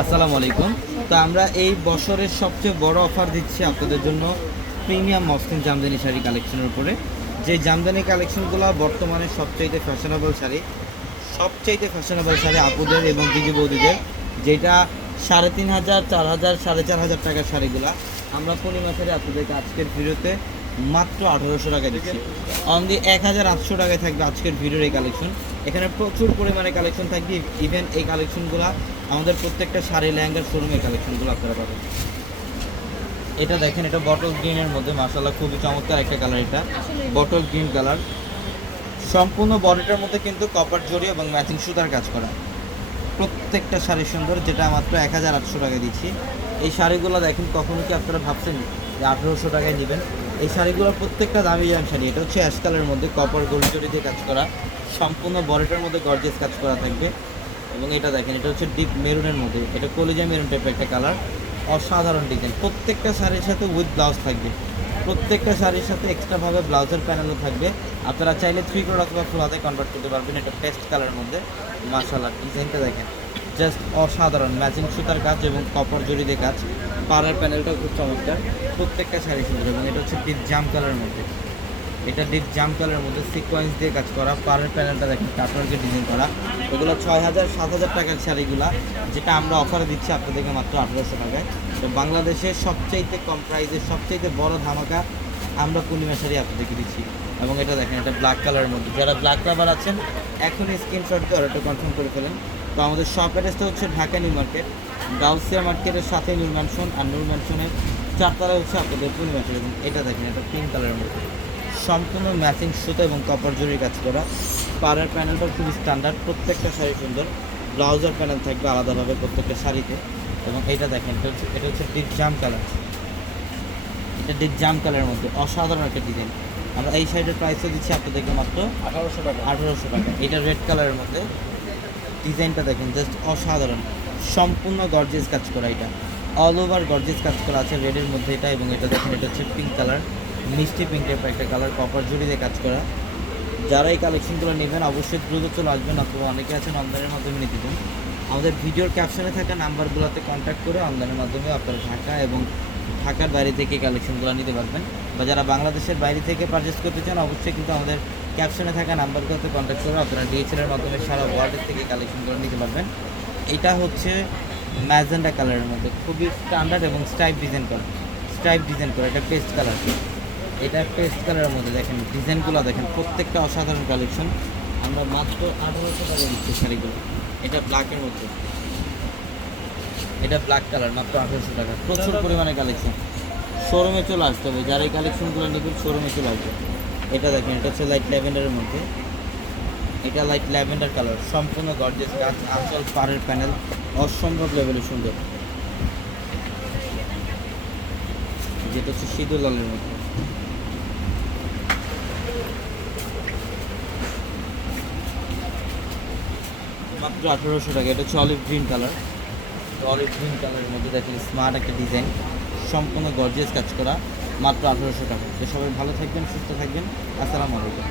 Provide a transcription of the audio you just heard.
আসসালামু আলাইকুম। তো আমরা এই বছরের সবচেয়ে বড় অফার দিচ্ছি আপনাদের জন্য প্রিমিয়াম মসলিন জামদানি শাড়ি কালেকশনের উপরে। যে জামদানি কালেকশনগুলো বর্তমানে সবচাইতে ফ্যাশনেবল শাড়ি আপুদের এবং দিদি বৌদিদের, যেটা ৩,৫০০, ৪,০০০, ৪,৫০০ টাকার শাড়িগুলো আমরা পূর্ণিমা শাড়ি আপনাদেরকে আজকের ভিডিওতে মাত্র ১৮০০ টাকায় দিচ্ছি। অনলি ১,৮০০ টাকায় থাকবে আজকের ভিডিওর এই কালেকশন। এখানে প্রচুর পরিমাণে কালেকশন থাকবে। ইভেন এই কালেকশনগুলো আমাদের প্রত্যেকটা শাড়ি লেহেঙ্গার শোরুমে কালেকশনগুলো আপনারা পাবেন। এটা দেখেন, এটা বটল গ্রিনের মধ্যে মাশাআল্লাহ খুবই চমৎকার একটা কালার। এটা বটল গ্রিন কালার, সম্পূর্ণ বডিটার মধ্যে কিন্তু কপার জড়ি এবং ম্যাচিং সুতার কাজ করা। প্রত্যেকটা শাড়ি সুন্দর, যেটা মাত্র ১,৮০০ টাকায় দিচ্ছি। এই শাড়িগুলো দেখেন, কখনো কি আপনারা ভাবছেন যে ১৮০০ টাকায় নেবেন? এই শাড়িগুলোর প্রত্যেকটা দামি শাড়ি। এটা হচ্ছে অ্যাশ কালারের মধ্যে কপার গোল্ড জড়ি দিয়ে কাজ করা, সম্পূর্ণ বডিটার মধ্যে গর্জিয়াস কাজ করা থাকবে। এবং এটা দেখেন, এটা হচ্ছে ডিপ মেরুনের মধ্যে, এটা কলিজা মেরুন টাইপের একটা কালার, অসাধারণ ডিজাইন। প্রত্যেকটা শাড়ির সাথে উইথ ব্লাউজ থাকবে, প্রত্যেকটা শাড়ির সাথে এক্সট্রাভাবে ব্লাউজের প্যানেলও থাকবে। আপনারা চাইলে 3/4 অথবা ফুল হাতে কনভার্ট করতে পারবেন। এটা পেস্ট কালারের মধ্যে মাশাআল্লাহ, ডিজাইনটা দেখেন জাস্ট অসাধারণ। ম্যাচিং সুতার কাজ এবং কপার জড়ি দিয়ে কাজ, পাড়ার প্যানেলটাও খুব চমৎকার। প্রত্যেকটা শাড়ি সুন্দর। এবং এটা হচ্ছে ডিপ জাম কালারের মধ্যে, এটা ডিপ জাম কালারের মধ্যে সিকোয়েন্স দিয়ে কাজ করা, পাড়ের প্যানেলটা দেখেন কাটওয়ার্কের ডিজাইন করা। এগুলো ৬,০০০, ৭,০০০ টাকার শাড়িগুলা, যেটা আমরা অফারে দিচ্ছি আপনাদেরকে মাত্র ১৮০০ টাকায়। তো বাংলাদেশের সবচাইতে কম প্রাইসের সবচাইতে বড় ধামাকা আমরা পূর্ণিমা শাড়ি আপনাদেরকে দিচ্ছি। এবং এটা দেখেন, এটা ব্ল্যাক কালারের মধ্যে, যারা ব্ল্যাক লাভার আছেন এখনই স্ক্রিনশট দিয়ে অর্ডারটা কনফার্ম করে ফেলেন। তো আমাদের শপ অ্যাড্রেসটা হচ্ছে ঢাকা নিউ মার্কেট, গাউসিয়া মার্কেটের সাথে নূর ম্যানশন, আর নূর ম্যানশনের ৪তলায় হচ্ছে আপনাদের পূর্ণিমা শাড়ি। এবং এটা দেখেন, এটা পিঙ্ক কালারের মধ্যে, সম্পূর্ণ ম্যাচিং সুতো এবং কপার জড়ির কাজ করা। পাড়ের প্যানেলটা খুবই স্ট্যান্ডার্ড, প্রত্যেকটা শাড়ি সুন্দর। ব্লাউজার প্যানেল থাকবে আলাদাভাবে প্রত্যেকটা শাড়িতে। এবং এটা দেখেন, এটা হচ্ছে ডিপ জাম কালার, এটা ডিপ জাম কালারের মধ্যে অসাধারণ একটা ডিজাইন। আমরা এই শাড়িটার প্রাইসও দিচ্ছি আপনাদেরকে মাত্র ১৮০০ টাকা। ১৮০০ টাকা। এটা রেড কালারের মধ্যে, ডিজাইনটা দেখেন জাস্ট অসাধারণ, সম্পূর্ণ গর্জিয়াস কাজ করা। এটা অল ওভার গর্জিয়াস কাজ করা আছে রেডের মধ্যে এটা। এবং এটা দেখেন, এটা হচ্ছে পিঙ্ক কালার, মিষ্টি পিঙ্ক টাইপের একটা কালার, কপার জড়ি দিয়ে কাজ করা। যারা এই কালেকশনগুলো নেবেন অবশ্যই দ্রুত চলে আসবেন, অথবা অনেকে আছেন অনলাইনের মাধ্যমে নিতে দেন। আমাদের ভিডিওর ক্যাপশনে থাকা নাম্বারগুলোতে কন্ট্যাক্ট করে অনলাইনের মাধ্যমে আপনারা ঢাকা এবং ঢাকার বাইরে থেকে কালেকশনগুলো নিতে পারবেন। বা যারা বাংলাদেশের বাইরে থেকে পারচেস করতে চান অবশ্যই কিন্তু আমাদের ক্যাপশনে থাকা নাম্বারগুলোতে কন্ট্যাক্ট করে আপনারা ডিএচএলের মাধ্যমে সারা ওয়ার্ল্ডের থেকে কালেকশনগুলো নিতে পারবেন। এটা হচ্ছে ম্যাজেন্ডা কালারের মধ্যে, খুবই স্ট্যান্ডার্ড এবং স্ট্রাইপ ডিজাইন করা, এটা পেস্ট কালার। এটা পেস্ট কালারের মধ্যে দেখেন ডিজাইনগুলো দেখেন, প্রত্যেকটা অসাধারণ কালেকশন। আমরা মাত্র ১৮০০ টাকা দিচ্ছি শাড়িগুলো। এটা ব্ল্যাকের মধ্যে, এটা ব্ল্যাক কালার, মাত্র ১৮০০ টাকা। প্রচুর পরিমাণে কালেকশন, শোরুমে চলে আসতে হবে। যারা এই কালেকশনগুলো নেবেন শোরুমে চলে আসবে। এটা দেখেন, এটা হচ্ছে লাইট ল্যাভেন্ডারের মধ্যে, এটা লাইট ল্যাভেন্ডার কালার, সম্পূর্ণ গর্জিয়াস কাজ, আঁচল পাড়ের প্যানেল অসম্ভব লেভেলে সুন্দর। যেটা হচ্ছে সিঁদুর লালের মধ্যে, মাত্র ১৮০০ টাকা। এটা হচ্ছে olive green colour, olive green কালারের মধ্যে দেখেন স্মার্ট একটা ডিজাইন, সম্পূর্ণ গর্জিয়াস কাজ করা, মাত্র ১৮০০ টাকা। তো সবাই ভালো থাকবেন, সুস্থ থাকবেন। আসসালামু আলাইকুম।